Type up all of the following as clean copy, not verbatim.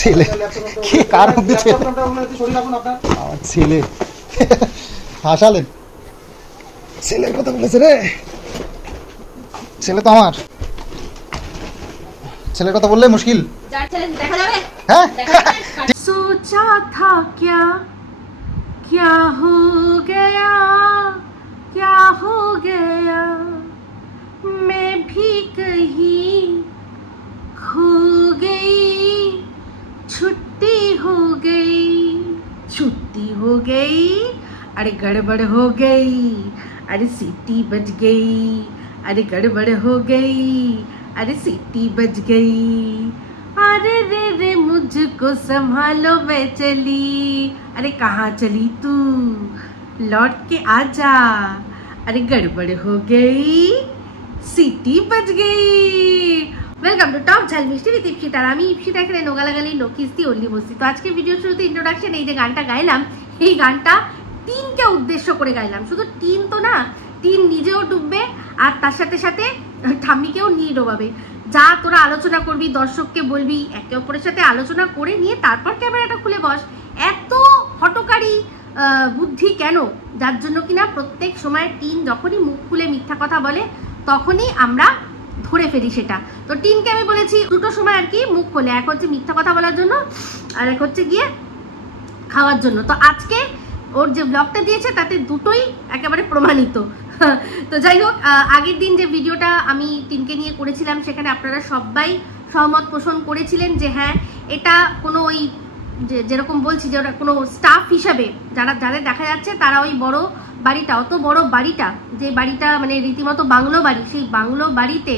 ছেলে কি কার মধ্যে ছেলে হাসালেন ছেলের কথা বলেছে রে ছেলে তো আমার ছেলের কথা বললে মুশকিল হ্যাঁ सोचा था क्या क्या हो गया मैं भी कहीं खो गई छुट्टी हो गई अरे गड़बड़ हो गई अरे सीटी बज गई अरे गड़बड़ हो गई अरे सीटी बज गई अरे रे रे मुझको संभालो मैं चली अरे कहाँ चली तू लौट के आजा अरे गड़बड़ हो गई सीटी बज गई वेलकम टू टॉप झाल मिष्टी विद इप्सिता আমি ইপসিতা এখানে নোগালাগালি লোকিস্তি অল্লি বস্তি। তো আজকে ভিডিও শুরুতে ইন্ট্রোডাকশন এই যে গানটা গাইলাম এই গানটা টিনকে উদ্দেশ্য করে গাইলাম। শুধু টিন তো না, টিন নিজেও ডুববে আর তার সাথে সাথে ঠাম্মিকেও নিয়ে ডোবাবে। যা তোরা আলোচনা করবি দর্শককে বলবি, একে অপরের সাথে আলোচনা করে নিয়ে তারপর ক্যামেরাটা খুলে বস। এত হটকারী বুদ্ধি কেন? যার জন্য কিনা প্রত্যেক সময় টিন যখনই মুখ খুলে মিথ্যা কথা বলে তখনই আমরা ধরে ফেলি সেটা। তো টিনকে আমি বলেছি দুটো সময় আর কি মুখ খোলে, এক হচ্ছে মিথ্যা কথা বলার জন্য আর এক হচ্ছে গিয়ে খাওয়ার জন্য। তো আজকে ওর যে ব্লগটা দিয়েছে তাতে দুটোই একেবারে প্রমাণিত। তো যাই হোক, আগের দিন যে ভিডিওটা আমি টিনকে নিয়ে করেছিলাম সেখানে আপনারা সবাই সহমত পোষণ করেছিলেন যে হ্যাঁ এটা কোনো ওই যেরকম বলছি যে ওরা কোনো স্টাফ হিসাবে যাদের দেখা যাচ্ছে তারা ওই বড় বাড়িটা, অত বড় বাড়িটা, যে বাড়িটা মানে রীতিমতো বাংলো বাড়ি, সেই বাংলো বাড়িতে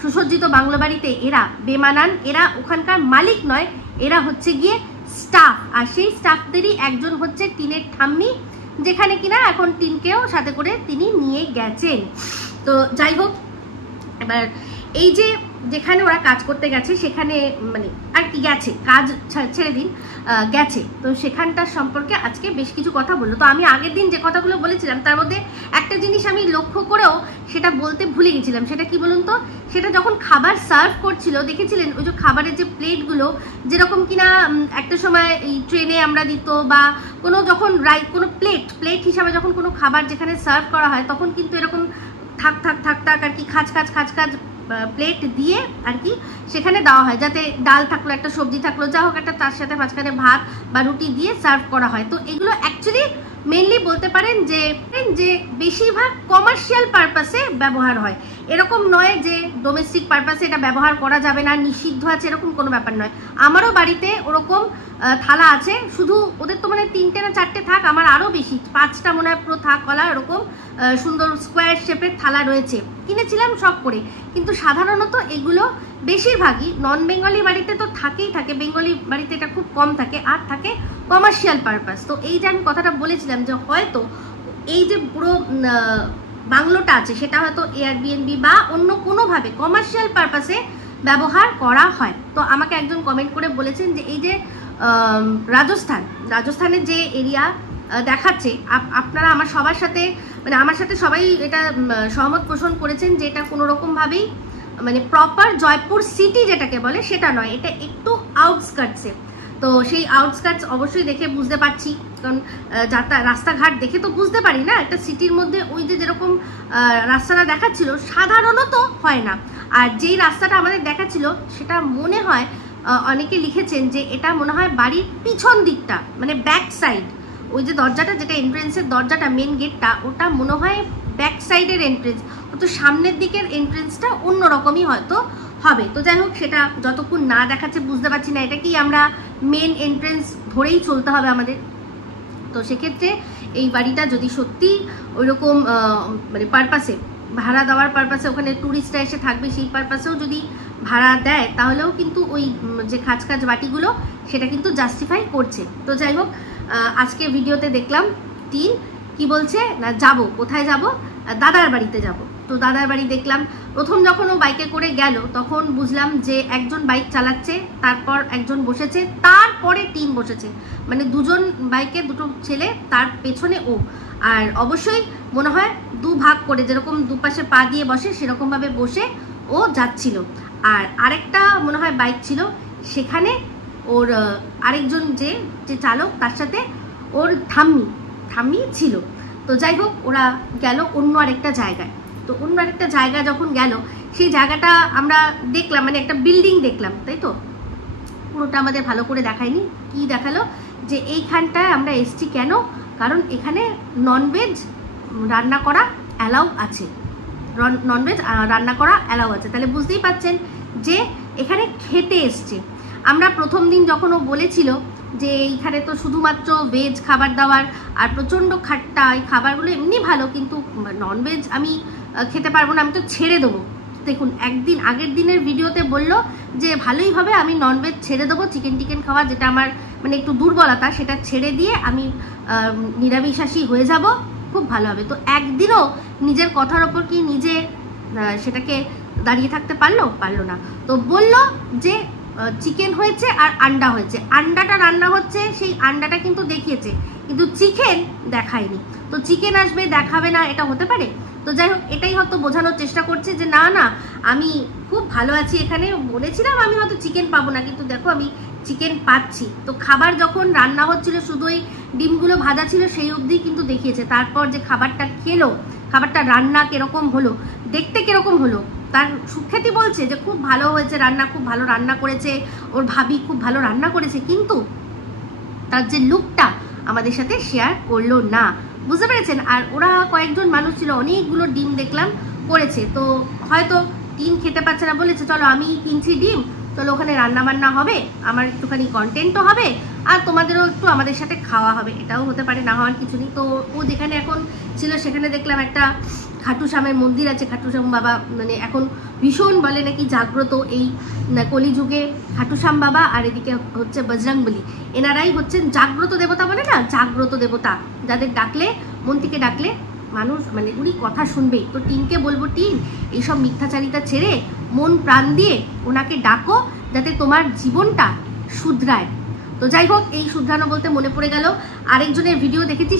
সুসজ্জিত বাংলো বাড়িতে এরা বেমানান, এরা ওখানকার মালিক নয়, এরা হচ্ছে গিয়ে স্টাফ। আর সেই স্টাফদেরই একজন হচ্ছে টিনের ঠাম্মি, যেখানে কিনা এখন টিনকেও সাথে করে তিনি নিয়ে গেছেন। তো যাই হোক, এবার এই যে যেখানে ওরা কাজ করতে গেছে সেখানে মানে আর কি গেছে, কাজ ছেড়ে দিন গেছে, তো সেখানটার সম্পর্কে আজকে বেশ কিছু কথা বললো। তো আমি আগের দিন যে কথাগুলো বলেছিলাম তার মধ্যে একটা জিনিস আমি লক্ষ্য করেও সেটা বলতে ভুলে গেছিলাম। সেটা কি বলুন তো, সেটা যখন খাবার সার্ভ করছিল দেখেছিলেন ওই যে খাবারের যে প্লেটগুলো যেরকম কিনা একটা সময় এই ট্রেনে আমরা দিত বা কোনো যখন কোনো প্লেট হিসাবে যখন কোনো খাবার যেখানে সার্ভ করা হয় তখন কিন্তু এরকম থাক আর কি খাঁচ প্লেট দিয়ে আর কি সেখানে দেওয়া হয়, যাতে ডাল থাকলো, একটা সবজি থাকলো, যা হোক একটা, তার সাথে মাঝখানে ভাত বা রুটি দিয়ে সার্ভ করা হয়। তো এগুলো অ্যাকচুয়ালি মেনলি বলতে পারেন যে বেশিরভাগ কমার্শিয়াল পারপাসে ব্যবহার হয়। এরকম নয় যে ডোমেস্টিক পারপাসে এটা ব্যবহার করা যাবে না, নিষিদ্ধ আছে, এরকম কোনো ব্যাপার নয়। আমারও বাড়িতে ওরকম থালা আছে, শুধু ওদের তো মানে 3টে না 4টে থাক, আমার আরও বেশি 5টা মনে হয় পুরো থাক কলা এরকম সুন্দর স্কোয়ার শেপের থালা রয়েছে, কিনেছিলাম সব করে। কিন্তু সাধারণত এগুলো বেশিরভাগই নন বেঙ্গলি বাড়িতে তো থাকেই থাকে, বেঙ্গলি বাড়িতে এটা খুব কম থাকে, আর থাকে কমার্শিয়াল পারপাস। তো এই যে আমি কথাটা বলেছিলাম যে হয়তো এই যে পুরো বাংলোটা আছে সেটা হয়তো এয়ারবিএনবি বা অন্য কোনোভাবে কমার্শিয়াল পারপাসে ব্যবহার করা হয়। তো আমাকে একজন কমেন্ট করে বলেছেন যে এই যে রাজস্থানের যে এরিয়া দেখাচ্ছে, আপনারা আমার সাথে সবাই এটা সহমত পোষণ করেছেন যে এটা কোনো রকমভাবেই মানে প্রপার জয়পুর সিটি যেটাকে বলে সেটা নয়, এটা একটু আউটস্কার্টসে। তো সেই আউটস্কার্টস অবশ্যই দেখে বুঝতে পারছি, কারণ রাস্তাঘাট দেখে তো বুঝতে পারি না, একটা সিটির মধ্যে ওই যে যেরকম রাস্তাটা দেখাচ্ছিল সাধারণত হয় না। আর যেই রাস্তাটা আমাদের দেখাচ্ছিল সেটা মনে হয় অনেকে লিখেছেন যে এটা মনে হয় বাড়ির পিছন দিকটা, মানে ব্যাক সাইড, ওই যে দরজাটা যেটা এন্ট্রেন্সের দরজাটা মেন গেটটা ওটা মনে হয় ব্যাক সাইডের এন্ট্রেন্স, তো সামনের দিকের এন্ট্রেন্সটা অন্যরকমই হয়তো হবে। তো যাই হোক, সেটা যতক্ষণ না দেখাচ্ছে বুঝতে পারছি না এটা কি আমরা মেন এন্ট্রেন্স ধরেই চলতে হবে আমাদের। তো সেক্ষেত্রে এই বাড়িটা যদি সত্যি ওইরকম মানে পারপাসে ভাড়া দেওয়ার পারপাসে, ওখানে ট্যুরিস্টরা এসে থাকবে সেই পারপাসেও যদি ভাড়া দেয় তাহলেও কিন্তু ওই যে খাঁচ বাটিগুলো সেটা কিন্তু জাস্টিফাই করছে। তো যাই হোক, আজকে ভিডিওতে দেখলাম টিন কি বলছে না, কোথায় যাব, দাদার বাড়িতে যাব। তো দাদার বাড়ি দেখলাম প্রথম যখন ও বাইকে করে গেল তখন বুঝলাম যে একজন বাইক চালাচ্ছে, তারপর একজন বসেছে, তারপরে টিন বসেছে, মানে দুজন বাইকে দুটো ছেলে, তার পেছনে ও। আর অবশ্যই মনে হয় দু ভাগ করে, যেরকম দুপাশে পা দিয়ে বসে সেরকমভাবে বসে ও ও যাচ্ছিল। আর আরেকটা মনে হয় বাইক ছিল, সেখানে ওর আরেকজন যে চালক তার সাথে ওর ঠাম্মি ছিল। তো যাই হোক, ওরা গেল অন্য আরেকটা জায়গায়। তো অন্য আরেকটা জায়গা যখন গেল, সেই জায়গাটা আমরা দেখলাম, মানে একটা বিল্ডিং দেখলাম, তাই তো? পুরোটা আমাদের ভালো করে দেখায়নি। কি দেখালো যে এইখানটায় আমরা এসছি কেন, কারণ এখানে ননভেজ রান্না করা অ্যালাউ আছে, ননভেজ রান্না করা অ্যালাউ আছে। তাহলে বুঝতেই পাচ্ছেন যে এখানে খেতে এসছে। আমরা প্রথম দিন যখন ও বলেছিল যে এইখানে তো শুধুমাত্র ভেজ খাবার দাবার আর প্রচণ্ড খাট্টা, এই খাবারগুলো এমনি ভালো, কিন্তু ননভেজ আমি খেতে পারবো না, আমি তো ছেড়ে দেবো। দেখুন, একদিন আগের দিনের ভিডিওতে বললো যে ভালোই হবে, আমি ননভেজ ছেড়ে দেবো, চিকেন খাওয়া যেটা আমার মানে একটু দুর্বলতা, সেটা ছেড়ে দিয়ে আমি নিরামিষাশী হয়ে যাব, খুব ভালো হবে। তো একদিনও নিজের কথার ওপর কি নিজে সেটাকে দাঁড়িয়ে থাকতে পারলো না। তো বলল যে চিকেন হয়েছে আর আন্ডা হয়েছে, আন্ডাটা রান্না হচ্ছে, সেই আন্ডাটা কিন্তু দেখিয়েছে, কিন্তু চিকেন দেখায়নি। তো চিকেন আসবে দেখাবে না, এটা হতে পারে? তো যাই হোক, এটাই হয়তো বোঝানোর চেষ্টা করছে যে না আমি খুব ভালো আছি এখানে, বলেছিলাম আমি হয়তো চিকেন পাবো না, কিন্তু দেখো আমি চিকেন পাচ্ছি। তো খাবার যখন রান্না হচ্ছিল, শুধু ওই ডিমগুলো ভাজা ছিল সেই অবধি কিন্তু দেখিয়েছে। তারপর যে খাবারটা খেলো, খাবারটা রান্না কিরকম হলো, দেখতে কিরকম হলো, তার সুখ্যাতি বলছে যে খুব ভালো হয়েছে রান্না, খুব ভালো রান্না করেছে ওর ভাবি, খুব ভালো রান্না করেছে, কিন্তু তার যে লুকটা আমাদের সাথে শেয়ার করলো না, বুঝতে পেরেছেন? আর ওরা কয়েকজন মানুষ ছিল, অনেকগুলো ডিম দেখলাম করেছে, তো হয়তো ডিম খেতে পারছে না, বলেছে চলো আমি কিনছি ডিম, চলো ওখানে রান্না বান্না হবে, আমার একটুখানি কন্টেন্টও হবে আর তোমাদেরও একটু আমাদের সাথে খাওয়া হবে, এটাও হতে পারে, না হওয়ার কিছু নেই। তো ও যেখানে এখন ছিল সেখানে দেখলাম একটা খাটুশ্যামের মন্দির আছে, খাটুশ্যাম বাবা মানে এখন ভীষণ বলে নাকি জাগ্রত এই কলিযুগে, খাটুশ্যাম বাবা আর এদিকে হচ্ছে বজরংবলী, এনারাই হচ্ছেন জাগ্রত দেবতা, বলে না জাগ্রত দেবতা, যাদের ডাকলে মন থেকে ডাকলে মানুষ মানে উনি কথা শুনবেই। তো টিনকে বলবো, টিন এইসব মিথ্যাচারিতা ছেড়ে মন প্রাণ দিয়ে ওনাকে ডাকো, যাতে তোমার জীবনটা শুধরায়। তো যাই হোক, এই শুধরানো বলতে মনে পড়ে গেল আরেকজনের ভিডিও দেখেছি,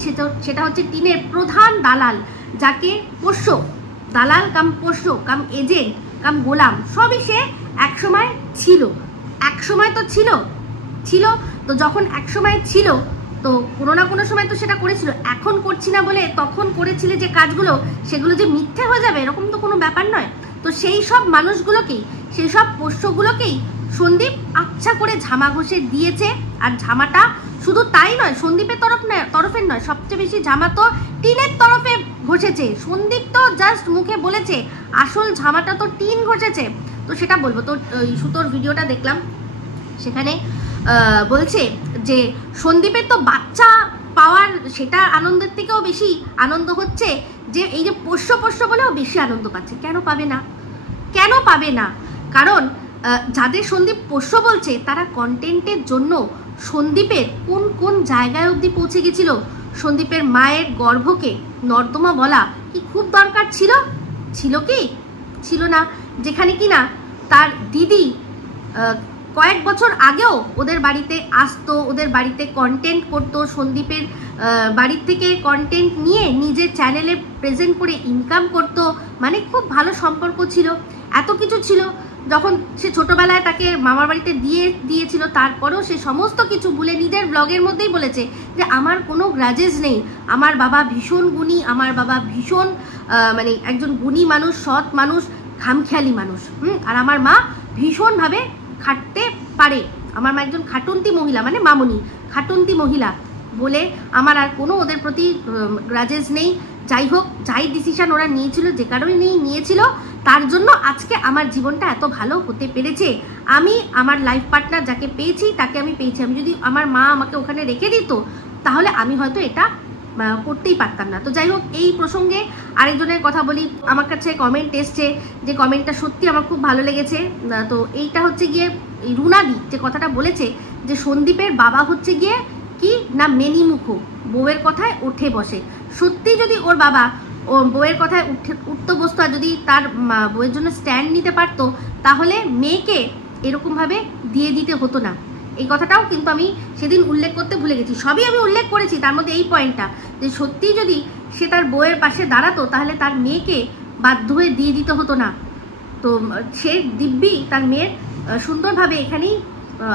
সেটা হচ্ছে টিনের প্রধান দালাল, যাকে পোষ্য দালাল কাম পোষ্য কাম এজেন্ট কাম গোলাম সবই সে একসময় ছিল, একসময় তো ছিল। তো যখন একসময় ছিল, তো কোনো না কোনো সময় তো সেটা করেছিল, এখন করছি না বলে তখন করেছিলে যে কাজগুলো, সেগুলো যে মিথ্যে হয়ে যাবে এরকম তো কোনো ব্যাপার নয়। তো সেই সব মানুষগুলোকেই, সেই সব পোষ্যগুলোকেই সন্দীপ আচ্ছা করে ঝামা ঘষে দিয়েছে। আর ঝামাটা শুধু তাই নয়, সন্দীপের তরফের নয়, সবচেয়ে বেশি ঝামা তো টিনের তরফে ঘষেছে। সন্দীপ তো জাস্ট মুখে বলেছে, আসল ঝামাটা তো টিন ঘষেছে। তো সেটা বলবো। তো সুতোর ভিডিওটা দেখলাম, সেখানে বলছে যে সন্দীপের তো বাচ্চা পাওয়ার সেটা আনন্দের থেকেও বেশি আনন্দ হচ্ছে যে এই যে পোষ্য বলেও বেশি আনন্দ পাচ্ছে। কেন পাবে না? কারণ যাদের সন্দীপ পোষ্য বলছে তারা কন্টেন্টের জন্য সন্দীপের কোন জায়গায় অবধি পৌঁছে গেছিল। সন্দীপের মায়ের গর্ভকে নর্দমা বলা কি খুব দরকার ছিল কি? ছিল না। যেখানে কিনা তার দিদি কয়েক বছর আগেও ওদের বাড়িতে আসতো, ওদের বাড়িতে কন্টেন্ট করতো, সন্দীপের বাড়ির থেকে কন্টেন্ট নিয়ে নিজের চ্যানেলে প্রেজেন্ট করে ইনকাম করতো, মানে খুব ভালো সম্পর্ক ছিল, এত কিছু ছিল। যখন সে ছোটবেলায় তাকে মামার বাড়িতে দিয়েছিল, তারপরেও সে সমস্ত কিছু ভুলে নিজের ব্লগের মধ্যেই বলেছে যে আমার কোনো গ্রাজেস নেই, আমার বাবা ভীষণ গুণী, আমার বাবা ভীষণ মানে একজন গুণী মানুষ, সৎ মানুষ, খামখেয়ালি মানুষ, আর আমার মা ভীষণভাবে খাটতে পারে, আমার মা একজন খাটুন্তি মহিলা, মানে মামুনি খাটুন্তি মহিলা বলে আমার আর কোনো ওদের প্রতি গ্রাজেস নেই। যাই হোক, যাই ডিসিশন ওরা নিয়েছিল, যে কারণে নিয়েছিল, তার জন্য আজকে আমার জীবনটা এত ভালো হতে পেরেছে। আমি আমার লাইফ পার্টনার যাকে পেয়েছি তাকে আমি পেয়েছি। আমি যদি আমার মা আমাকে ওখানে রেখে দিত তাহলে আমি হয়তো এটা করতেই পারতাম না। তো যাই হোক, এই প্রসঙ্গে আরেকজনের কথা বলি। আমার কাছে কমেন্ট এসছে, যে কমেন্টটা সত্যি আমার খুব ভালো লেগেছে। তো এইটা হচ্ছে গিয়ে রুনাদি যে কথাটা বলেছে যে সন্দীপের বাবা হচ্ছে গিয়ে কি না মেনিমুখো, বউয়ের কথায় ওঠে বসে। সত্যি যদি ওর বাবা ও বউয়ের কথায় উঠতে বসতো, আর যদি তার বউয়ের জন্য স্ট্যান্ড নিতে পারতো, তাহলে মেয়েকে এরকমভাবে দিয়ে দিতে হতো না। এই কথাটাও কিন্তু আমি সেদিন উল্লেখ করতে ভুলে গেছি। সবই আমি উল্লেখ করেছি, তার মধ্যে এই পয়েন্টটা যে সত্যি যদি সে তার বউয়ের পাশে দাঁড়াতো তাহলে তার মেয়েকে বাধ্য হয়ে দিয়ে দিতে হতো না। তো সে দিব্যি তার মেয়ের সুন্দরভাবে এখানেই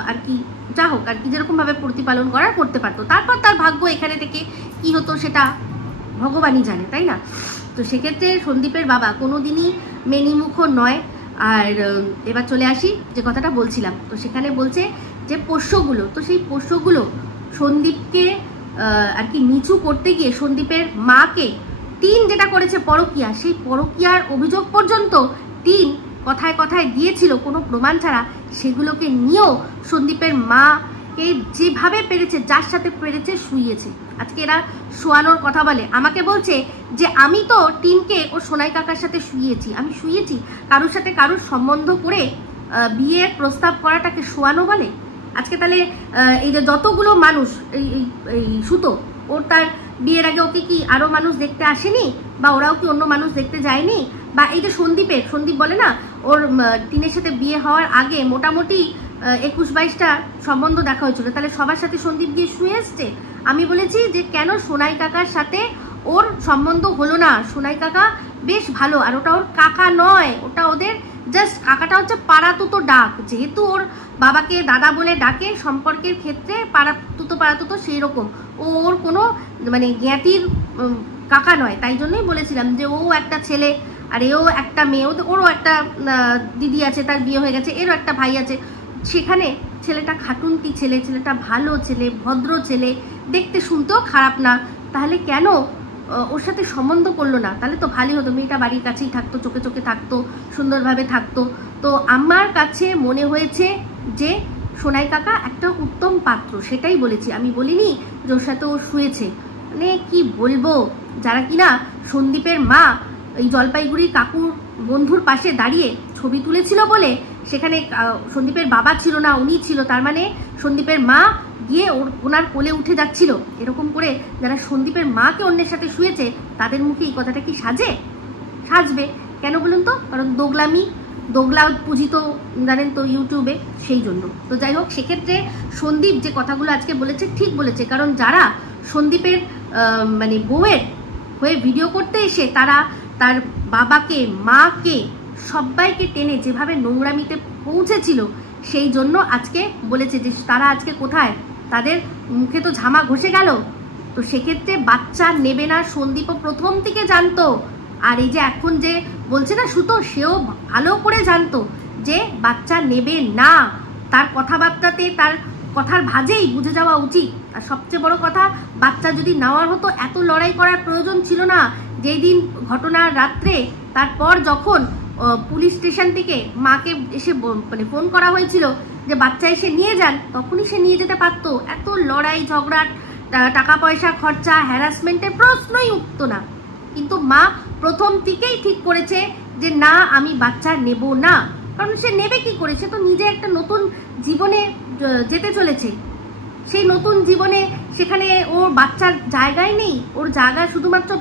আর কি যা হোক আর কি যেরকমভাবে প্রতিপালন করার করতে পারতো। তারপর তার ভাগ্য এখানে থেকে কি হতো সেটা ভগবানই জানে, তাই না? তো সেক্ষেত্রে সন্দীপের বাবা কোনোদিনই মেনিমুখ নয়। আর এবার চলে আসি যে কথাটা বলছিলাম, তো সেখানে বলছে যে পোষ্যগুলো, তো সেই পোষ্যগুলো সন্দীপকে আর কি নিচু করতে গিয়ে সন্দীপের মাকে টিন যেটা করেছে পরকীয়া, সেই পরকীয়ার অভিযোগ পর্যন্ত টিন কথায় কথায় দিয়েছিল কোনো প্রমাণ ছাড়া। সেগুলোকে নিয়েও সন্দীপের মাকে যেভাবে পেরেছে, যার সাথে পেরেছে শুইয়েছে। আজকে এরা শোয়ানোর কথা বলে, আমাকে বলছে যে আমি তো টিনকে ও সোনাই কাকার সাথে শুইয়েছি। আমি শুইয়েছি? কারোর সাথে কারোর সম্বন্ধ করে বিয়ের প্রস্তাব করাটাকে শোয়ানো বলে? আজকে তাহলে এই যে যতগুলো মানুষ এই সুতো, ওর তার বিয়ের আগে ওকে কি আরো মানুষ দেখতে আসেনি, বা ওরাও কি অন্য মানুষ দেখতে যায়নি? বা এই যে সন্দীপ বলে না ওর টিনের সাথে বিয়ে হওয়ার আগে মোটামুটি 21-22টা সম্বন্ধ দেখা হয়েছিল, তাহলে সবার সাথে সন্দীপ গিয়ে শুয়ে এসছে। আমি বলেছি যে কেন সোনাই কাকার সাথে ওর সম্বন্ধ হলো না? সোনাই কাকা বেশ ভালো, আর ওটা ওর কাকা নয়, ওটা ওদের জাস্ট কাকাটা হচ্ছে পাড়াতুতো ডাক। যেহেতু ওর বাবাকে দাদা বলে ডাকে সম্পর্কের ক্ষেত্রে পাড়াতুতো সেই রকম, ওর কোনো মানে জ্ঞাতির কাকা নয়। তাই জন্যই বলেছিলাম যে ও একটা ছেলে আর এও একটা মেয়ে, ওরও একটা দিদি আছে, তার বিয়ে হয়ে গেছে, এরও একটা ভাই আছে। সেখানে ছেলেটা খাটুনটি ছেলে, ছেলেটা ভালো ছেলে, ভদ্র ছেলে, দেখতে শুনতেও খারাপ না, তাহলে কেন ওর সাথে সম্বন্ধ করলো না? তাহলে তো ভালোই হতো, মেয়েটা বাড়ির কাছেই থাকতো, চোখে চোখে থাকতো, সুন্দরভাবে থাকতো। তো আমার কাছে মনে হয়েছে যে সোনাই কাকা একটা উত্তম পাত্র, সেটাই বলেছি, আমি বলিনি যে ওর সাথে ও শুয়েছে। মানে কি বলবো, যারা কিনা সন্দীপের মা এই জলপাইগুড়ির কাকুর বন্ধুর পাশে দাঁড়িয়ে ছবি তুলেছিল বলে সেখানে সন্দীপের বাবা ছিল না, উনি ছিল, তার মানে সন্দীপের মা গিয়ে ওনার কোলে উঠে যাচ্ছিল। এরকম করে যারা সন্দীপের মাকে অন্যের সাথে শুয়েছে তাদের মুখে এই কথাটা কি সাজবে? কেন বলুন তো? কারণ দোগলা পুঁজি তো জানেন তো ইউটিউবে, সেই জন্য। তো যাই হোক, সেক্ষেত্রে সন্দীপ যে কথাগুলো আজকে বলেছে ঠিক বলেছে, কারণ যারা সন্দীপের মানে বউয়ের হয়ে ভিডিও করতে এসে তারা তার বাবাকে, মাকে, সবাইকে টেনে যেভাবে নোংরামিতে পৌঁছেছিল, সেই জন্য আজকে বলেছে যে তারা আজকে কোথায়, তাদের মুখে তো ঝামা ঘষে গেল। তো সেক্ষেত্রে বাচ্চা নেবে না সন্দীপও প্রথম থেকে জানতো। আর এই যে এখন যে বলছে না সুতো, সেও ভালো করে জানতো যে বাচ্চা নেবে না। তার কথাবার্তাতে, তার কথার ভাজেই বুঝে যাওয়া উচিত। আর সবচেয়ে বড় কথা, বাচ্চা যদি নেওয়ার হতো এত লড়াই করার প্রয়োজন ছিল না। যেই দিন ঘটনার রাত্রে, তারপর যখন পুলিশ স্টেশন থেকে মাকে এসে মানে ফোন করা হয়েছিল যে বাচ্চা এসে নিয়ে যান, তখনই সে নিয়ে যেতে পারতো। এত লড়াই ঝগড়া, টাকা পয়সা খরচা, হ্যারাসমেন্টের প্রশ্নই উঠতো না। কিন্তু মা প্রথম থেকেই ঠিক করেছে যে না, আমি বাচ্চা নেব না। কারণ সে নেবে কি করে? সে তো নিজে একটা নতুন জীবনে যেতে চলেছে। সেই নতুন জীবনে সেখানে ওর বাচ্চার জায়গায় নেই, ওর জায়গা শুধুমাত্র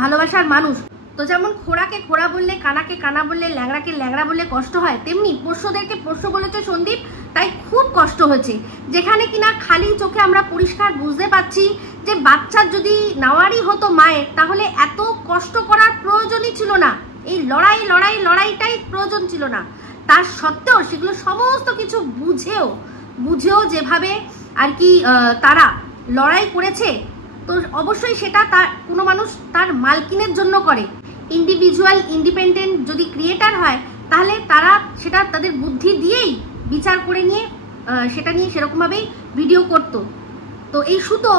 ভালোবাসার মানুষ। তো যেমন খোড়াকে খোড়া বললে, কানাকে কানা বললে, ল্যাংড়াকে ল্যাংড়া বললে কষ্ট হয়, তেমনি পোষ্যদেরকে পোষ্য বলেছে সন্দীপ, তাই খুব কষ্ট হয়েছে। যেখানে কিনা খালি চোখে আমরা পরিষ্কার বুঝতে পারছি যে বাচ্চার যদি নেওয়ারই হতো মায়ের, তাহলে এত কষ্ট করার প্রয়োজনই ছিল না। এই লড়াইটাই প্রয়োজন ছিল না। তার সত্ত্বেও সেগুলো সমস্ত কিছু বুঝেও যেভাবে আর কি তারা লড়াই করেছে, তো অবশ্যই সেটা তার কোনো মানুষ তার মালকিনের জন্য করে। ইন্ডিভিজুয়াল ইন্ডিপেন্ডেন্ট যদি ক্রিয়েটার হয়, তাহলে তারা সেটা তাদের বুদ্ধি দিয়েই বিচার করে নিয়ে সেটা নিয়ে সেরকমভাবেই ভিডিও করত। তো এই সুতো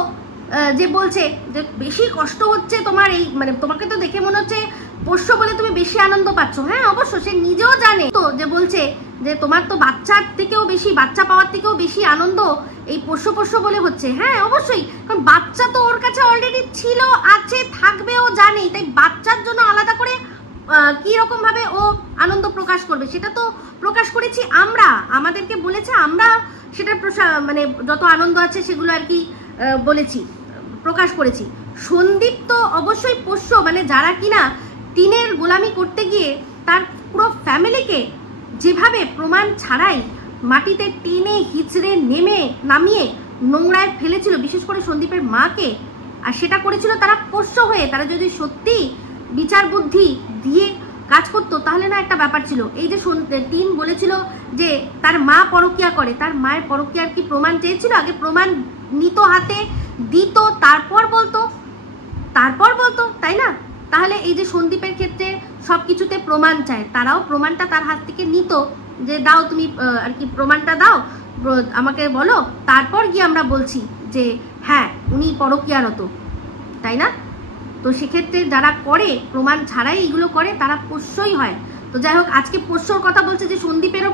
যে বলছে যে বেশি কষ্ট হচ্ছে তোমার, এই মানে তোমাকে তো দেখে মনে হচ্ছে পোষ্য বলে তুমি বেশি আনন্দ পাচ্ছ। হ্যাঁ, অবশ্য সে নিজেও জানে তো, যে বলছে যে তোমার তো বাচ্চার থেকেও বেশি, বাচ্চা পাওয়ার থেকেও বেশি আনন্দ এই পোষ্য বলে হচ্ছে। হ্যাঁ অবশ্যই, কারণ বাচ্চা তো ওর কাছে অলরেডি ছিল, আছে, থাকবে, ও জানে। তাই বাচ্চার জন্য আলাদা করে কি রকম ভাবে ও আনন্দ প্রকাশ করবে, সেটা তো প্রকাশ করেছি আমরা। আমাদেরকে বলেছে, আমরা সেটার মানে যত আনন্দ আছে সেগুলো আর কি বলেছি, প্রকাশ করেছি। সন্দীপ তো অবশ্যই পোষ্য, মানে যারা কিনা টিনের গোলামি করতে গিয়ে তার পুরো ফ্যামিলিকে যেভাবে প্রমাণ ছাড়াই মাটিতে টেনে হিচড়ে নামিয়ে নোংরায় ফেলেছিল, বিশেষ করে সন্দীপের মাকে, আর সেটা করেছিল তারা পোষ্য হয়ে। তারা যদি সত্যি বিচার বুদ্ধি দিয়ে কাজ করতো তাহলে না একটা ব্যাপার ছিল। এই যে টিন বলেছিল যে তার মা পরকীয়া করে, তার মায়ের পরকীয়ার কি প্রমাণ চেয়েছিল? আগে প্রমাণ নিত হাতে, দিত, তারপর বলতো, তাই না? তাহলে এই যে সন্দীপের ক্ষেত্রে সব কিছুতে প্রমাণ চায়, তারাও প্রমাণটা তার হাত থেকে নিত, যে দাও তুমি আর কি প্রমাণটা দাও, আমাকে বলো, তারপর গিয়ে আমরা বলছি যে হ্যাঁ উনি পরকীয়ারত, তাই না? তো সেক্ষেত্রে যারা করে প্রমাণ ছাড়াই এইগুলো করে তারা পোষ্যই হয়। তো যাই হোক, আজকে পোষ্যর কথা বলছে যে সন্দীপেরও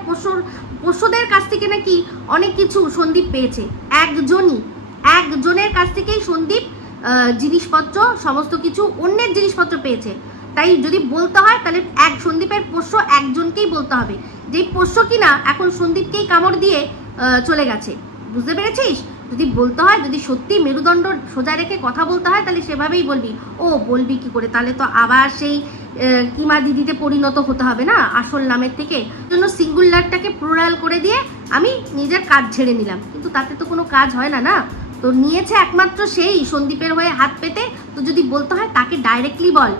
পোষ্যদের কাছ থেকে নাকি অনেক কিছু সন্দীপ পেয়েছে। একজনের কাছ থেকেই সন্দীপ জিনিসপত্র, সমস্ত কিছু অন্যের জিনিসপত্র পেয়েছে। তাই যদি বলতে হয় তাহলে সন্দীপের পোষ্য একজনকেই বলতে হবে, যেই পোষ্য কিনা এখন সন্দীপকেই কামড় দিয়ে চলে গেছে। বুঝতে পেরেছিস? যদি বলতে হয়, যদি সত্যি মেরুদণ্ড সোজা রেখে কথা বলতে হয় তাহলে সেভাবেই বলবি। ও বলবি কি করে? তাহলে তো আবার সেই কিমা দিদিতে পরিণত হতে হবে না আসল নামের থেকে। জন্য সিঙ্গুলারটাকে প্লুরাল করে দিয়ে আমি নিজের কাজ ছেড়ে নিলাম, কিন্তু তাতে তো কোনো কাজ হয় না, না? তো নিয়েছে একমাত্র সেই সন্দীপের হয়ে হাত পেতে। তো যদি বলতে হয় তাকে ডাইরেক্টলি বল,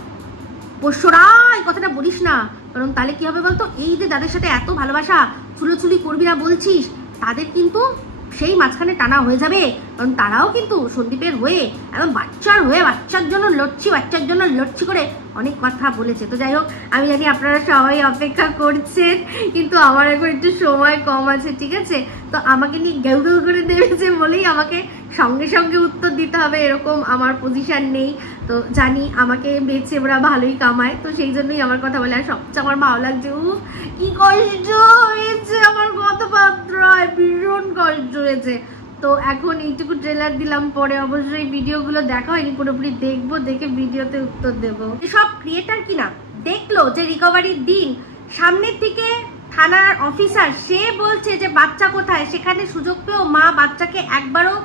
পোষ্যরা এই কথাটা বলিস না, কারণ তাহলে কি হবে বলতো? এই যে যাদের সাথে এত ভালোবাসা চুলোচুলি করবি না বলছিস, তাদের কিন্তু সেই মাঝখানে টানা হয়ে যাবে, কারণ তারাও কিন্তু সন্দীপের হয়ে এবং বাচ্চার জন্য লড়ছি করে অনেক কথা বলেছে। তো যাই হোক, আমি জানি আপনারা সবাই অপেক্ষা করছেন, কিন্তু আমার এখন একটু সময় কম আছে, ঠিক আছে? তো আমাকে নিয়ে গেউ গেউ করে দেবেছে বলেই আমাকে সঙ্গে সঙ্গে উত্তর দিতে হবে, এরকম আমার পজিশন নেই। তো জানি আমাকে বেচে ওরা ভালোই কামায়, তো সেই জন্যই আমার কথা বলে। আর সবচেয়ে আমার ভালো লাগছে, কি কষ্ট হয়েছে আমার কথাবার্তায়, ভীষণ কষ্ট হয়েছে। তো এখন এইটুকু ট্রেলার দিলাম, পরে অবশ্যই ভিডিওগুলো দেখা হয়নি, পুরোপুরি দেখবো, দেখে ভিডিওতে উত্তর দেবো। সব ক্রিয়েটার কিনা দেখলো যে রিকভারির দিন সামনের থেকে থানার অফিসার সে বলছে যে বাচ্চা কোথায়, সেখানে সুযোগ পেয়েও মা বাচ্চাকে একবারও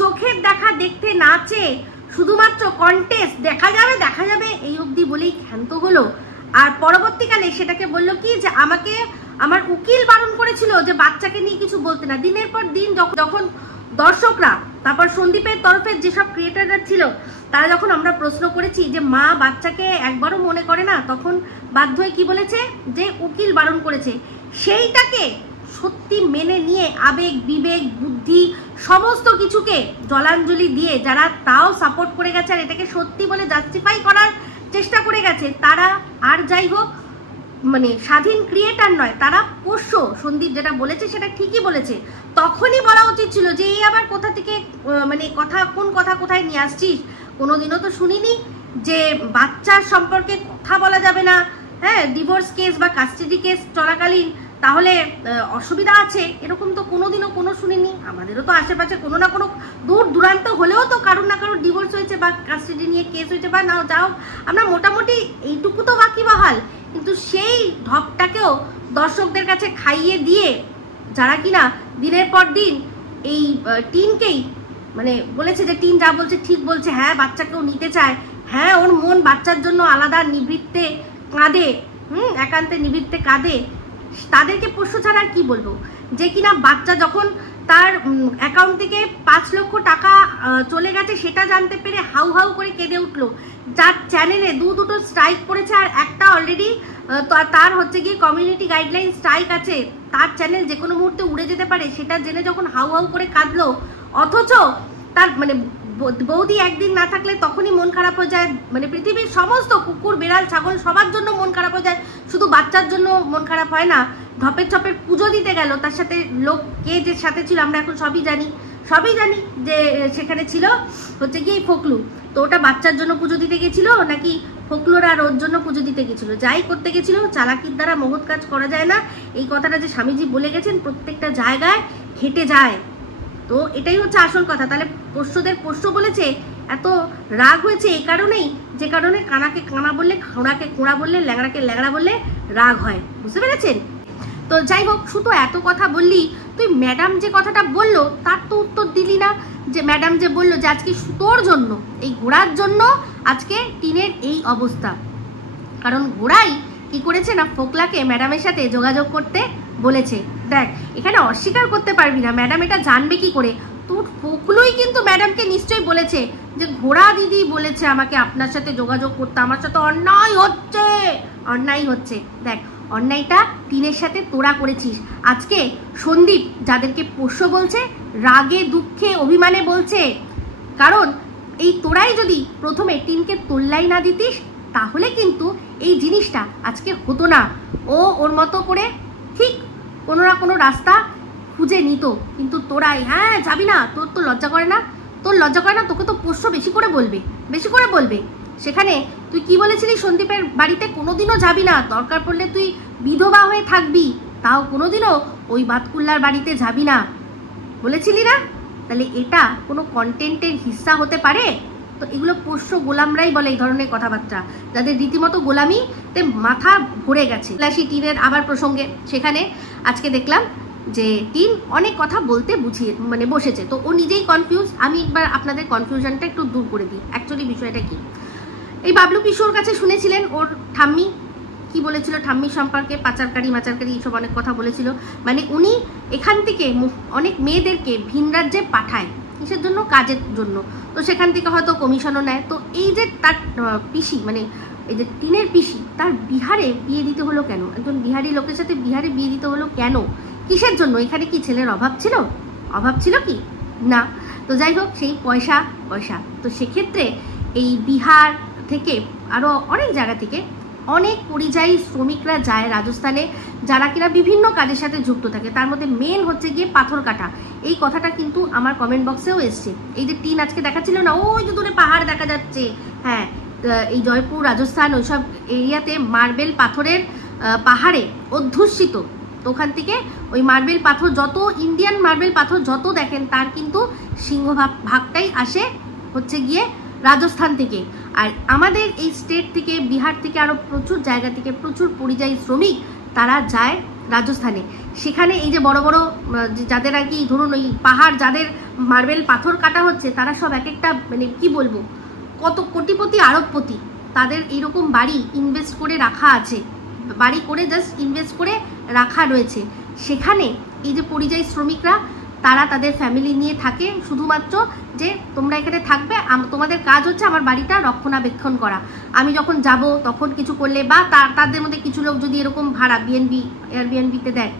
চোখের দেখা দেখতে না চেয়ে শুধুমাত্র কন্টেস্ট দেখা যাবে এই অবধি বলেই ক্ষান্ত হলো। আর পরবর্তীকালে সেটাকে বললো কি যে আমাকে আমার উকিল বারণ করেছিল যে বাচ্চাকে নিয়ে কিছু বলতে না। দিনের পর দিন যখন দর্শকরা, তারপর সন্দীপের তরফের যেসব ক্রিয়েটাররা ছিল, তারা যখন আমরা প্রশ্ন করেছি যে মা বাচ্চাকে একবারও মনে করে না, তখন বাধ্য হয়ে কি বলেছে যে উকিল বারণ করেছে। সেইটাকে সত্যি মেনে নিয়ে আবেগ বিবেক বুদ্ধি সমস্ত কিছুকে জলাঞ্জলি দিয়ে যারা তাও সাপোর্ট করে গেছে আর এটাকে সত্যি বলে জাস্টিফাই করার চেষ্টা করে গেছে, তারা আর যাই হোক মানে স্বাধীন ক্রিয়েটার নয়, তারা পোষ্য। সন্দীপ যেটা বলেছে সেটা ঠিকই বলেছে। তখনই বলা উচিত ছিল যে এই আবার কোথা থেকে মানে কোন কথা কোথায় নিয়ে আসছিস? কোনোদিনও তো শুনিনি যে বাচ্চার সম্পর্কে কথা বলা যাবে না, হ্যাঁ, ডিভোর্স কেস বা কাস্টাডি কেস চলাকালীন তাহলে অসুবিধা আছে, এরকম তো কোনোদিনও শুনিনি। আমাদেরও তো আশেপাশে কোনো না কোনো দূর দূরান্ত হলেও তো কারোর না কারোর ডিভোর্স হয়েছে বা কাস্টাডি নিয়ে কেস হয়েছে, বা নাও যাও আমরা মোটামুটি এইটুকু তো বাকি বহাল। কিন্তু সেই ঢপটাকেও দর্শকদের কাছে খাইয়ে দিয়ে যারা কিনা দিনের পর দিন এই টিনকেই মানে বলেছে যে টিন যা বলছে ঠিক বলছে, হ্যাঁ বাচ্চাকেও নিতে চায়, হ্যাঁ ওর মন বাচ্চার জন্য আলাদা নিবৃত্তে কাঁদে, একান্তে নিবৃত্তে কাঁদে, তাদেরকে পোষ্য ছাড়া আর কি বলবো? যে কিনা বাচ্চা যখন তার অ্যাকাউন্ট থেকে 5 লক্ষ টাকা চলে গেছে সেটা জানতে পেরে হাউ হাউ করে কেঁদে উঠলো, যার চ্যানেলে দুটো স্ট্রাইক পড়েছে আর একটা অলরেডি তার হচ্ছে গিয়ে কমিউনিটি গাইডলাইন স্ট্রাইক আছে, তার চ্যানেল যে কোনো মুহূর্তে উড়ে যেতে পারে, সেটা জেনে যখন হাউ হাউ করে কাঁদলো, অথচ তার মানে বৌদি একদিন না থাকলে তখনই মন খারাপ হয়ে যায়, মানে পৃথিবীর সমস্ত কুকুর বিড়াল ছাগল সবার জন্য মন খারাপ হয়ে যায়, শুধু বাচ্চার জন্য মন খারাপ হয় না। ধপের ছপের পুজো দিতে গেল, তার সাথে লোক কে যে সাথে ছিল আমরা এখন সবই জানি যে সেখানে ছিল হচ্ছে গিয়ে ফকলু। তো ওটা বাচ্চার জন্য পুজো দিতে গেছিল নাকি ফকলুর আর ওর জন্য পুজো দিতে গেছিল? যাই করতে গেছিল, চালাকির দ্বারা মহৎ কাজ করা যায় না, এই কথাটা যে স্বামীজি বলে গেছেন প্রত্যেকটা জায়গায় খেটে যায়। তো এটাই হচ্ছে আসল কথা। তাহলে পোষ্যদের পোষ্য বলেছে, এত রাগ হয়েছে এই কারণেই, যে কারণে কানাকে কানা বললে, খোঁড়াকে খোঁড়া বললে, ল্যাংড়াকে ল্যাংড়া বললে রাগ হয়। বুঝতে পেরেছেন? তো যাই হোক, শুধু এত কথা বললি, তুই ম্যাডাম যে কথাটা বললো তার তো উত্তর দিলি না। যে ম্যাডাম যে বললো যে আজকে তোর জন্য, এই ঘোড়ার জন্য আজকে টিনের এই অবস্থা, কারণ ঘোড়াই কি করেছে না ফোকলাকে ম্যাডামের সাথে যোগাযোগ করতে বলেছে। দেখ, এখানে অস্বীকার করতে পারবি না, ম্যাডাম এটা জানবে কি করে? তোর ফোকলুই কিন্তু ম্যাডামকে নিশ্চয়ই বলেছে যে ঘোড়া দিদি বলেছে আমাকে আপনার সাথে যোগাযোগ করতে, আমার সাথে অন্যায় হচ্ছে, অন্যায় হচ্ছে। দেখ, অন্যায়টা টিনের সাথে তোরা করেছিস। আজকে সন্দীপ যাদেরকে পোষ্য বলছে, রাগে দুঃখে অভিমানে বলছে, কারণ এই তোরাই যদি প্রথমে টিনকে তোল্লাই না দিতিস তাহলে কিন্তু এই জিনিসটা আজকে হতো না। ও ওর মতো করে ঠিক কোনো না কোনো রাস্তা খুঁজে নিত, কিন্তু তোরাই হ্যাঁ যাবি না, তোর তো লজ্জা করে না, তোর লজ্জা করে না, তোকে তো পোষ্য বেশি করে বলবে। সেখানে তুই কি বলেছিলি, সন্দীপের বাড়িতে কোনোদিনও যাবি না, দরকার পড়লে তুই বিধবা হয়ে থাকবি, তাও কোনোদিনও ওই বাতকুল্লার বাড়িতে যাবি না, বলেছিলি না? তাহলে এটা কোনো কন্টেন্টের হিস্সা হতে পারে? তো এগুলো পোষ্য গোলামরাই বলে এই ধরনের কথাবার্তা, যাদের রীতিমতো গোলামিতে মাথা ভরে গেছে। ফ্ল্যাশি টিনের আবার প্রসঙ্গে, সেখানে আজকে দেখলাম যে টিন অনেক কথা বলতে বসেছে, তো ও নিজেই কনফিউজ। আমি একবার আপনাদের কনফিউশনটা একটু দূর করে দিই। অ্যাকচুয়ালি বিষয়টা কি, এই বাবলু কিশোর কাছে শুনেছিলেন ওর ঠাম্মি কি বলেছিল, ঠাম্মির সম্পর্কে পাচারকারী মাচারকারী এইসব অনেক কথা বলেছিল। মানে উনি এখান থেকে অনেক মেয়েদেরকে ভিন রাজ্যে পাঠায়, কিসের জন্য? কাজের জন্য। তো সেখান থেকে হয়তো কমিশনও নেয়। তো এই যে তার পিসি, মানে এই যে টিনের পিসি, তার বিহারে বিয়ে দিতে হলো কেন? একজন বিহারি লোকের সাথে বিহারে বিয়ে দিতে হলো কেন? কিসের জন্য? এখানে কি ছেলের অভাব ছিল কি না? তো যাই হোক, সেই পয়সা। তো সেক্ষেত্রে এই বিহার থেকে আরও অনেক জায়গা থেকে অনেক পরিযায়ী শ্রমিকরা যায় রাজস্থানে, যারা কিনা বিভিন্ন কাজের সাথে যুক্ত থাকে। তার মধ্যে মেন হচ্ছে গিয়ে পাথর কাটা। এই কথাটা কিন্তু আমার কমেন্ট বক্সেও এসছে। এই যে টিন আজকে দেখাচ্ছিল না, ওই যে দূরে পাহাড় দেখা যাচ্ছে, হ্যাঁ, এই জয়পুর রাজস্থান ওইসব এরিয়াতে মার্বেল পাথরের পাহাড়ে অধ্যুষিত। তো ওখান থেকে ওই মার্বেল পাথর যত, ইন্ডিয়ান মার্বেল পাথর যত দেখেন, তার কিন্তু সিংহভাগটাই আসে হচ্ছে গিয়ে রাজস্থান থেকে। আর আমাদের এই স্টেট থেকে, বিহার থেকে, আরও প্রচুর জায়গা থেকে প্রচুর পরিযায়ী শ্রমিক তারা যায় রাজস্থানে। সেখানে এই যে বড় বড় যাদের আর কি ধরুন ওই পাহাড়, যাদের মার্বেল পাথর কাটা হচ্ছে, তারা সব এক একটা মানে কি বলবো, কত কোটিপতি আরবপতি, তাদের এইরকম বাড়ি ইনভেস্ট করে রাখা আছে, বাড়ি করে জাস্ট ইনভেস্ট করে রাখা রয়েছে। সেখানে এই যে পরিযায়ী শ্রমিকরা, তারা তাদের ফ্যামিলি নিয়ে থাকে, শুধুমাত্র যে তোমরা এখানে থাকবে, তোমাদের কাজ হচ্ছে আমার বাড়িটা রক্ষণাবেক্ষণ করা, আমি যখন যাব তখন কিছু করলে, বা তাদের মধ্যে কিছু লোক যদি এরকম ভাড়া এয়ারবিএনবিতে দেয়,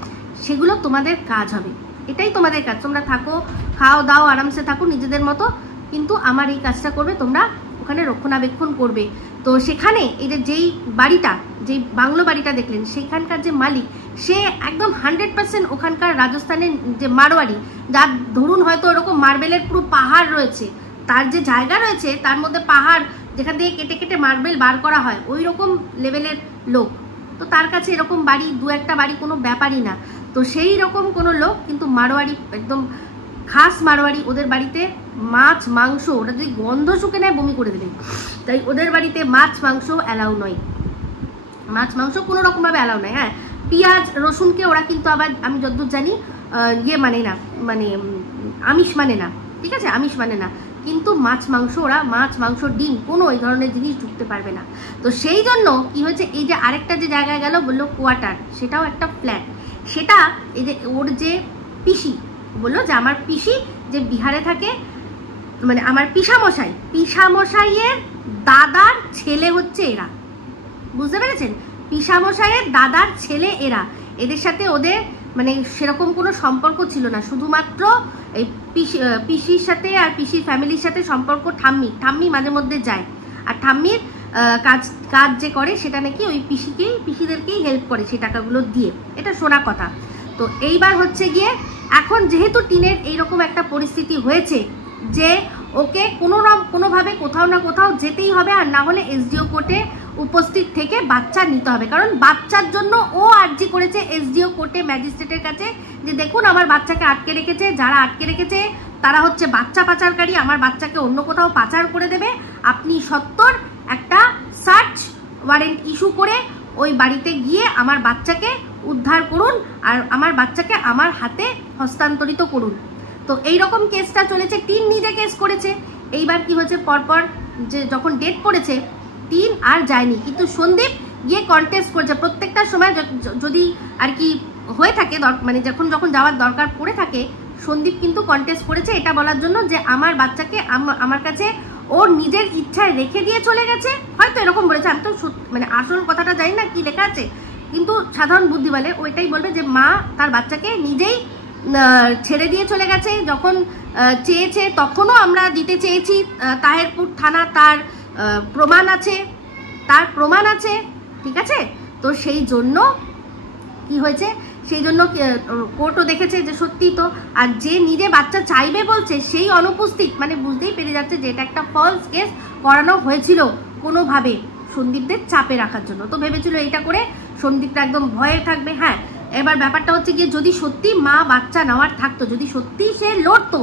সেগুলো তোমাদের কাজ হবে। এটাই তোমাদের কাজ, তোমরা থাকো, খাও দাও, আরামসে থাকো নিজেদের মতো, কিন্তু আমার এই কাজটা করবে, তোমরা ওখানে রক্ষণাবেক্ষণ করবে। তো সেখানে এই যে যেই বাড়িটা, যেই বাংলো বাড়িটা দেখলেন, সেখানকার যে মালিক, সে একদম 100% ওখানকার রাজস্থানের যে মারোয়ারি, যার ধরুন হয়তো এরকম মার্বেলের পুরো পাহাড় রয়েছে, তার যে জায়গা রয়েছে তার মধ্যে পাহাড়, যেখান থেকে কেটে কেটে মার্বেল বার করা হয়, ওই রকম লেভেলের লোক। তো তার কাছে এরকম বাড়ি, দু একটা বাড়ি কোনো ব্যাপারই না। তো সেই রকম কোনো লোক, কিন্তু মারোয়ারি, একদম খাস মারোয়ারি, ওদের বাড়িতে মাছ মাংস, ওটা যদি গন্ধ শুকে নেয় বমি করে দেবে, তাই ওদের বাড়িতে মাছ মাংস অ্যালাউ নয়, মাছ মাংস কোনো রকমভাবে অ্যালাউ নয়। হ্যাঁ, পেঁয়াজ রসুনকে ওরা কিন্তু আবার, আমি যতদূর জানি, মানে না, মানে আমিষ মানে না, ঠিক আছে, আমিষ মানে না, কিন্তু মাছ মাংস, ওরা মাছ মাংস ডিম কোনো এই ধরনের জিনিস ঢুকতে পারবে না। তো সেই জন্য কি হয়েছে, এই যে আরেকটা যে জায়গায় গেল বললো কোয়ার্টার, সেটাও একটা ফ্ল্যাট, সেটা এই যে ওর যে পিসি বললো যে আমার পিসি যে বিহারে থাকে, মানে আমার পিসামশাইয়ের দাদার ছেলে হচ্ছে এরা, বুঝতে পেরেছেন? পিসামশাইয়ের দাদার ছেলে এরা, এদের সাথে ওদের মানে সেরকম কোনো সম্পর্ক ছিল না, শুধুমাত্র এই পিসির সাথে আর পিসির ফ্যামিলির সাথে সম্পর্ক ঠাম্মি মাঝে মধ্যে যায়, আর ঠাম্মির কাজ যে করে সেটা নাকি ওই পিসিদেরকেই হেল্প করে সেই টাকাগুলো দিয়ে, এটা শোনা কথা। তো এইবার হচ্ছে গিয়ে এখন যেহেতু টিনের এইরকম একটা পরিস্থিতি হয়েছে যে ওকে কোনোভাবে কোথাও না কোথাও যেতেই হবে, আর না হলে এসডিও কোর্টে উপস্থিত থেকে বাচ্চা নিতে হবে, কারণ বাচ্চার জন্য ও আর্জি করেছে এসডিও কোর্টে, ম্যাজিস্ট্রেটের কাছে, যে দেখুন আমার বাচ্চাকে আটকে রেখেছে, যারা আটকে রেখেছে তারা হচ্ছে বাচ্চা পাচারকারী, আমার বাচ্চাকে অন্য কোথাও পাচার করে দেবে, আপনি সত্বর একটা সার্চ ওয়ারেন্ট ইস্যু করে ওই বাড়িতে গিয়ে আমার বাচ্চাকে উদ্ধার করুন, আর আমার বাচ্চাকে আমার হাতে হস্তান্তরিত করুন। তো এইরকম কেসটা চলেছে, টিন নিজে কেস করেছে। এইবার কি হয়েছে, পরপর যে যখন ডেট পড়েছে, টিন আর যায়নি, কিন্তু সন্দীপ গিয়ে কন্টেস্ট করেছে। প্রত্যেকটা সময় যদি আর কি হয়ে থাকে, মানে যখন যাওয়ার দরকার পড়ে থাকে, সন্দীপ কিন্তু কন্টেস্ট করেছে এটা বলার জন্য যে আমার বাচ্চাকে আমার কাছে ওর নিজের ইচ্ছায় রেখে দিয়ে চলে গেছে, হয়তো এরকম বলেছে, আমি তো মানে আসল কথাটা জানি না কি লেখা আছে, কিন্তু সাধারণ বুদ্ধি বলে ওইটাই বলবে যে মা তার বাচ্চাকে নিজেই ছেড়ে দিয়ে চলে গেছে। যখন চেয়েছে তখনও আমরা দিতে চেয়েছি, তাহেরপুর থানা তার প্রমাণ আছে, ঠিক আছে। তো সেই জন্য কি হয়েছে, সেই জন্য কোর্টও দেখেছে যে সত্যি তো, আর যে নিজে বাচ্চা চাইবে বলছে সেই অনুপস্থিত, মানে বুঝতেই পেরে যাচ্ছে যে এটা একটা ফলস কেস করানো হয়েছিল কোনোভাবে সন্দীপদের চাপে রাখার জন্য। তো ভেবেছিল এইটা করে সন্দীপটা একদম ভয়ে থাকবে। হ্যাঁ, এবার ব্যাপারটা হচ্ছে গিয়ে যদি সত্যি মা বাচ্চা নেওয়ার থাকতো, যদি সত্যি সে লড়তো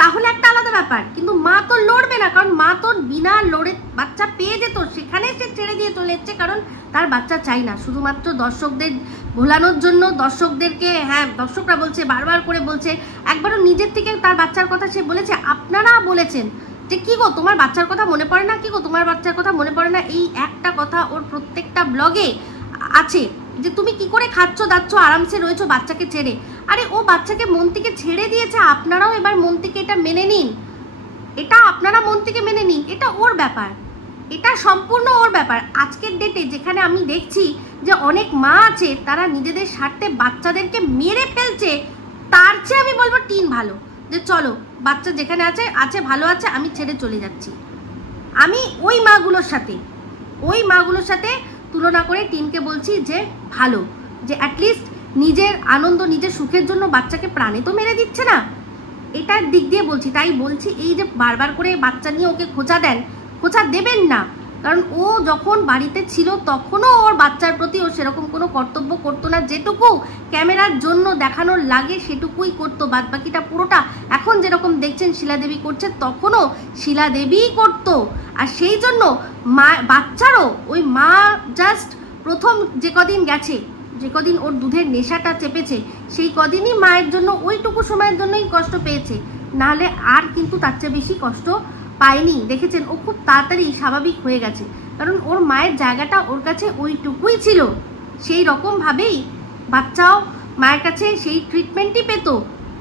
তাহলে একটা আলাদা ব্যাপার, কিন্তু মা তো লড়বে না, কারণ মা তো বিনা লড়ে বাচ্চা পেয়ে যেত, সেখানে সে ছেড়ে দিয়ে চলে যাচ্ছে কারণ তার বাচ্চা চাই না, শুধুমাত্র দর্শকদের ভোলানোর জন্য। দর্শকদেরকে, হ্যাঁ দর্শকরা বলছে, বারবার করে বলছে, একবারও নিজের থেকে তার বাচ্চার কথা সে বলেছে, আপনারা বলেছেন যে কি গো তোমার বাচ্চার কথা মনে পড়ে না, কি গো তোমার বাচ্চার কথা মনে পড়ে না, এই একটা কথা ওর প্রত্যেকটা ব্লগে আছে যে তুমি কি করে খাচ্ছ দাচ্ছ আরামসে রয়েছো বাচ্চাকে ছেড়ে। আরে ও বাচ্চাকে মন থেকে ছেড়ে দিয়েছে, আপনারাও এবার মন থেকে এটা মেনে নিন, এটা আপনারা মন থেকে মেনে নিন, এটা ওর ব্যাপার, এটা সম্পূর্ণ ওর ব্যাপার। আজকের ডেটে যেখানে আমি দেখছি যে অনেক মা আছে তারা নিজেদের স্বার্থে বাচ্চাদেরকে মেরে ফেলছে, তার চেয়ে আমি বলবো টিন ভালো, যে চলো বাচ্চা যেখানে আছে আছে ভালো আছে, আমি ছেড়ে চলে যাচ্ছি। আমি ওই মাগুলোর সাথে তুলনা করে টিনকে বলছি যে ভালো, যে অ্যাটলিস্ট নিজের আনন্দ নিজের সুখের জন্য বাচ্চাকে প্রাণে তো মেরে দিচ্ছে না, এটার দিক দিয়ে বলছি। তাই বলছি এই যে বারবার করে বাচ্চা নিয়ে ওকে খোঁচা দেবেন না, কারণ ও যখন বাড়িতে ছিল তখনও ওর বাচ্চার প্রতি ও সেরকম কোনো কর্তব্য করতো না, যেটুকু ক্যামেরার জন্য দেখানোর লাগে সেটুকুই করতো, বাদ বাকিটা পুরোটা এখন যেরকম দেখছেন শিলাদেবী করছে তখনও শিলাদেবীই করতো। আর সেই জন্য বাচ্চারও ওই মা জাস্ট প্রথম যে কদিন গেছে, যে কদিন ওর দুধের নেশাটা চেপেছে, সেই কদিনই মায়ের জন্য ওইটুকু সময়ের জন্যই কষ্ট পেয়েছে, নাহলে আর কিন্তু তার চেয়ে বেশি কষ্ট পায়নি। দেখেছেন ও খুব তাড়াতাড়ি স্বাভাবিক হয়ে গেছে, কারণ ওর মায়ের জায়গাটা ওর কাছে ওইটুকুই ছিল, সেই রকমভাবেই বাচ্চাও মায়ের কাছে সেই ট্রিটমেন্টই পেত,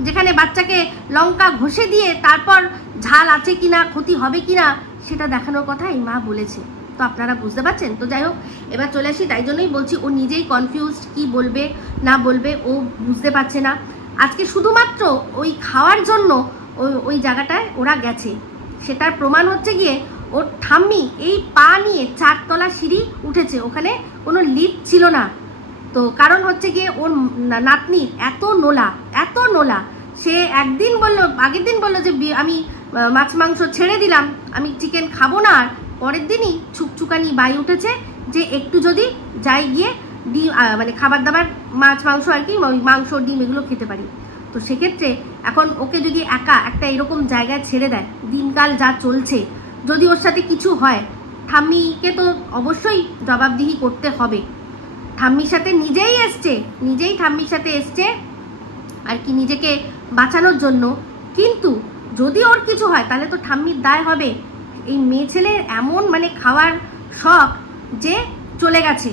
যেখানে বাচ্চাকে লঙ্কা ঘষে দিয়ে তারপর ঝাল আছে কিনা ক্ষতি হবে কিনা সেটা দেখানোর কথা এই মা বলেছে। তো আপনারা বুঝতে পারছেন। তো যাই হোক, এবার চলে আসি, তাই জন্যই বলছি ও নিজেই কনফিউজড, কি বলবে না বলবে ও বুঝতে পারছে না। আজকে শুধুমাত্র ওই খাওয়ার জন্য ওই জায়গাটায় ওরা গেছে, সেটার প্রমাণ হচ্ছে গিয়ে ওর ঠাম্মি এই পা নিয়ে 4 তলা সিঁড়ি উঠেছে, ওখানে কোনো লিফট ছিল না। তো কারণ হচ্ছে গিয়ে ওর নাতনির এত নোলা, সে একদিন বললো, আগের দিন বললো যে আমি মাছ মাংস ছেড়ে দিলাম, আমি চিকেন খাবো না, আর পরের দিনই ছুকছুকানি বাই উঠেছে যে একটু যদি যাই গিয়ে ডিম মানে খাবার দাবার মাছ মাংস আর কি, মাংস ডিম এগুলো খেতে পারি। তো সেক্ষেত্রে এখন ওকে যদি একা একটা এরকম জায়গায় ছেড়ে দেয়, দিনকাল যা চলছে, যদি ওর সাথে কিছু হয় ঠাম্মিকে তো অবশ্যই জবাবদিহি করতে হবে। ঠাম্মির সাথে নিজেই ঠাম্মির সাথে এসছে আর কি নিজেকে বাঁচানোর জন্য, কিন্তু যদি ওর কিছু হয় তাহলে তো ঠাম্মির দায় হবে। এই মেয়ে ছেলের এমন মানে খাওয়ার শখ যে চলে গেছে,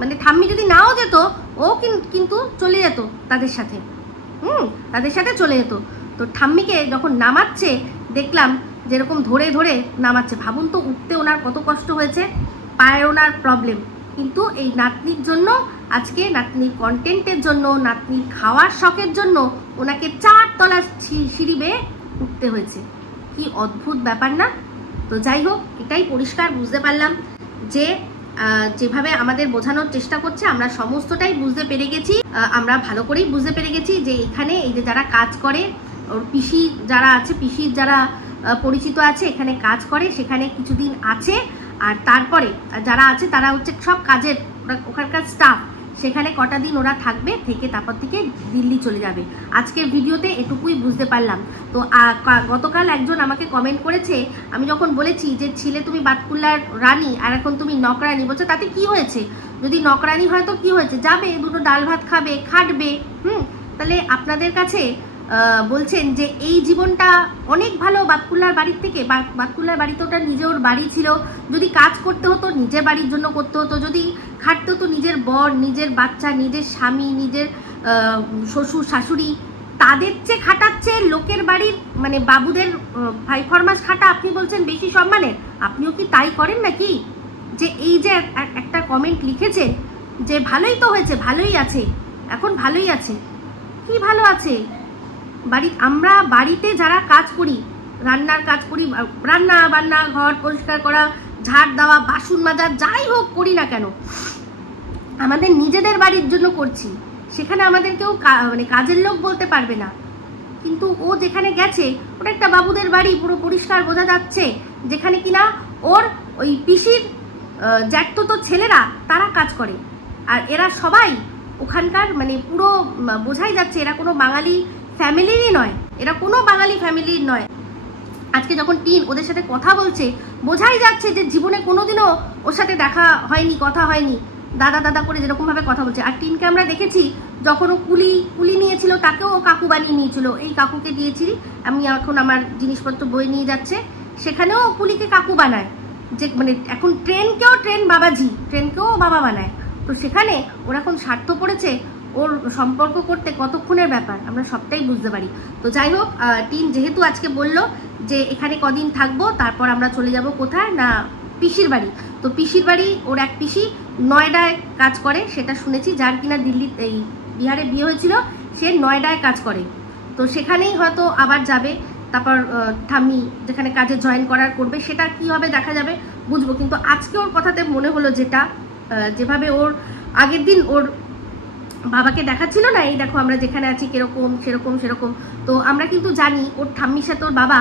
মানে ঠাম্মি যদি নাও যেত ও কিন্তু চলে যেত তাদের সাথে, চলে যেত। তো ঠাম্মিকে যখন নামাচ্ছে দেখলাম যেরকম ধরে ধরে নামাচ্ছে, ভাবুন তো উঠতে ওনার কত কষ্ট হয়েছে, পায়ে ওনার প্রবলেম, কিন্তু এই নাতনির জন্য, আজকে নাতনির কন্টেন্টের জন্য, নাতনির খাওয়ার শখের জন্য ওনাকে 4 তলা সিঁড়ি বেয়ে উঠতে হয়েছে। কি অদ্ভুত ব্যাপার না? তো যাই হোক, এটাই পরিষ্কার বুঝতে পারলাম যে যেভাবে আমাদের বোঝানোর চেষ্টা করছে আমরা সমস্তটাই বুঝতে পেরে গেছি, আমরা ভালো করেই বুঝতে পেরে গেছি যে এখানে এই যে যারা কাজ করে, ওর পিসি যারা আছে, পিসির যারা পরিচিত আছে এখানে কাজ করে, সেখানে কিছুদিন আছে, আর তারপরে যারা আছে তারা হচ্ছে সব কাজের ওখানকার স্টাফ, সেখানে কটা দিন ওরা থাকবে, থেকে তারপর থেকে দিল্লি চলে যাবে। আজকের ভিডিওতে এটুকুই বুঝতে পারলাম। তো গতকাল একজন আমাকে কমেন্ট করেছে, আমি যখন বলেছি যে ছিলে তুমি বাতকুল্লার রানী আর এখন তুমি নকরানি, বলছে তাতে কি হয়েছে, যদি নকরানি হয় তো কি হয়েছে, যাবে দুটো ডাল ভাত খাবে, খাটবে। তাহলে আপনাদের কাছে বলছেন যে এই জীবনটা অনেক ভালো বাতকুল্লার বাড়ির থেকে। বাতকুল্লার বাড়িতে ওটা নিজের বাড়ি ছিল, যদি কাজ করতে হতো নিজের বাড়ির জন্য করতে হতো, যদি খাটতে হতো নিজের বর, নিজের বাচ্চা, নিজের স্বামী, নিজের শ্বশুর শাশুড়ি, তাদের চেয়ে খাটাচ্ছে লোকের বাড়ির মানে বাবুদের ভাই ফরমাস খাটা আপনি বলছেন বেশি সম্মানের? আপনিও কি তাই করেন নাকি? যে এই যে একটা কমেন্ট লিখেছেন যে ভালোই তো হয়েছে, ভালোই আছে, এখন ভালোই আছে, কি ভালো আছে? আমরা বাড়িতে যারা কাজ করি, রান্নার কাজ করি, রান্না বান্না, ঘর পরিষ্কার করা, ঝাড় দেওয়া, বাসন মাজা, যাই হোক করি না কেন, আমাদের নিজেদের বাড়ির জন্য করছি, সেখানে আমাদের কেউ মানে কাজের লোক বলতে পারবে না। কিন্তু ও যেখানে গেছে ওটা একটা বাবুদের বাড়ি, পুরো পরিষ্কার বোঝা যাচ্ছে, যেখানে কিনা ওর ওই পিসির জ্যাঠতো ছেলেরা তারা কাজ করে, আর এরা সবাই ওখানকার মানে পুরো বোঝাই যাচ্ছে এরা কোনো বাঙালি ফ্যামিলিরই নয়, এরা কোনো বাঙালি ফ্যামিলির নয়। আজকে যখন টিন ওদের সাথে কথা বলছে বোঝাই যাচ্ছে যে জীবনে কোনোদিনও ওর সাথে দেখা হয়নি, কথা হয়নি, দাদা দাদা করে যেরকম ভাবে কথা বলছে। আর টিনকে আমরা দেখেছি যখন ও কুলি নিয়েছিল তাকেও ও কাকু বানিয়ে নিয়েছিল, এই কাকুকে দিয়েছি আমি এখন আমার জিনিসপত্র বই নিয়ে যাচ্ছে, সেখানেও কুলিকে কাকু বানায়, যে মানে এখন ট্রেন বাবাজি, ট্রেনকেও বাবা বানায়। তো সেখানে ওর এখন স্বার্থ পড়েছে, ওর সম্পর্ক করতে কতক্ষণের ব্যাপার আমরা সবটাই বুঝতে পারি। তো যাই হোক, টিন যেহেতু আজকে বলল যে এখানে কদিন থাকবো, তারপর আমরা চলে যাব কোথায় না পিসির বাড়ি। তো পিসির বাড়ি ওর এক পিসি নয়ডায় কাজ করে, সেটা শুনেছি, যার কিনা দিল্লি এই বিহারে বিয়ে হয়েছিল সে নয়ডায় কাজ করে। তো সেখানেই হয়তো আবার যাবে, তারপর ঠাম্মি যেখানে কাজে জয়েন করার করবে, সেটা কি হবে দেখা যাবে, বুঝবো। কিন্তু আজকে ওর কথাতে মনে হলো যেভাবে ওর আগের দিন ওর বাবাকে দেখাচ্ছিল না, এই দেখো আমরা যেখানে আছি কিরকম সেরকম। তো আমরা কিন্তু জানি ওর ঠাম্মির সাথে ওর বাবা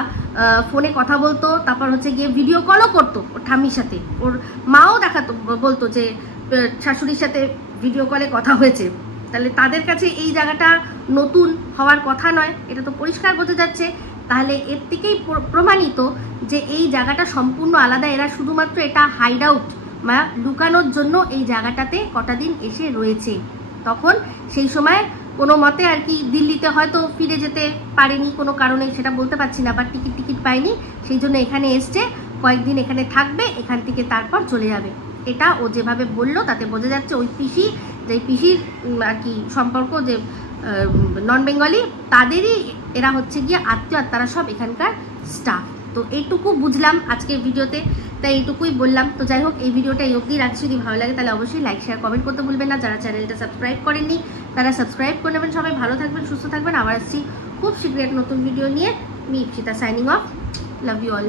ফোনে কথা বলতো, তারপর হচ্ছে গিয়ে ভিডিও কলও করতো ওর ঠাম্মির সাথে, ওর মাও দেখাতো, বলতো যে শাশুড়ির সাথে ভিডিও কলে কথা হয়েছে। তাহলে তাদের কাছে এই জায়গাটা নতুন হওয়ার কথা নয়, এটা তো পরিষ্কার বোঝা যাচ্ছে। তাহলে এর থেকেই প্রমাণিত যে এই জায়গাটা সম্পূর্ণ আলাদা, এরা শুধুমাত্র এটা হাইড আউট বা লুকানোর জন্য এই জায়গাটাতে কটা দিন এসে রয়েছে। তখন সেই সময় কোনো মতে আর কি দিল্লিতে হয়তো ফিরে যেতে পারেনি কোনো কারণে, সেটা বলতে পারছি না, বা টিকিট পায়নি, সেই জন্য এখানে এসছে, কয়েকদিন এখানে থাকবে, এখান থেকে তারপর চলে যাবে। এটা ও যেভাবে বললো তাতে বোঝা যাচ্ছে ওই পিসি, যে পিসির আর কি সম্পর্ক, যে নন বেঙ্গলি, তাদেরই এরা হচ্ছে গিয়ে আত্মীয়, আর তারা সব এখানকার স্টাফ। তো এইটুকু বুঝলাম আজকের ভিডিওতে, তাই এইটুকুই বললাম। তো যাই হোক, এই ভিডিওটা এই অবধি রাখছি। যদি ভালো লাগে তাহলে অবশ্যই লাইক শেয়ার কমেন্ট করতে ভুলবেন না। যারা চ্যানেলটা সাবস্ক্রাইব করেননি তারা সাবস্ক্রাইব করে নেবেন। সবাই ভালো থাকবেন, সুস্থ থাকবেন। আবার আসছি খুব শীঘ্রই নতুন ভিডিও নিয়ে। আমি Ipsita signing off. Love you all.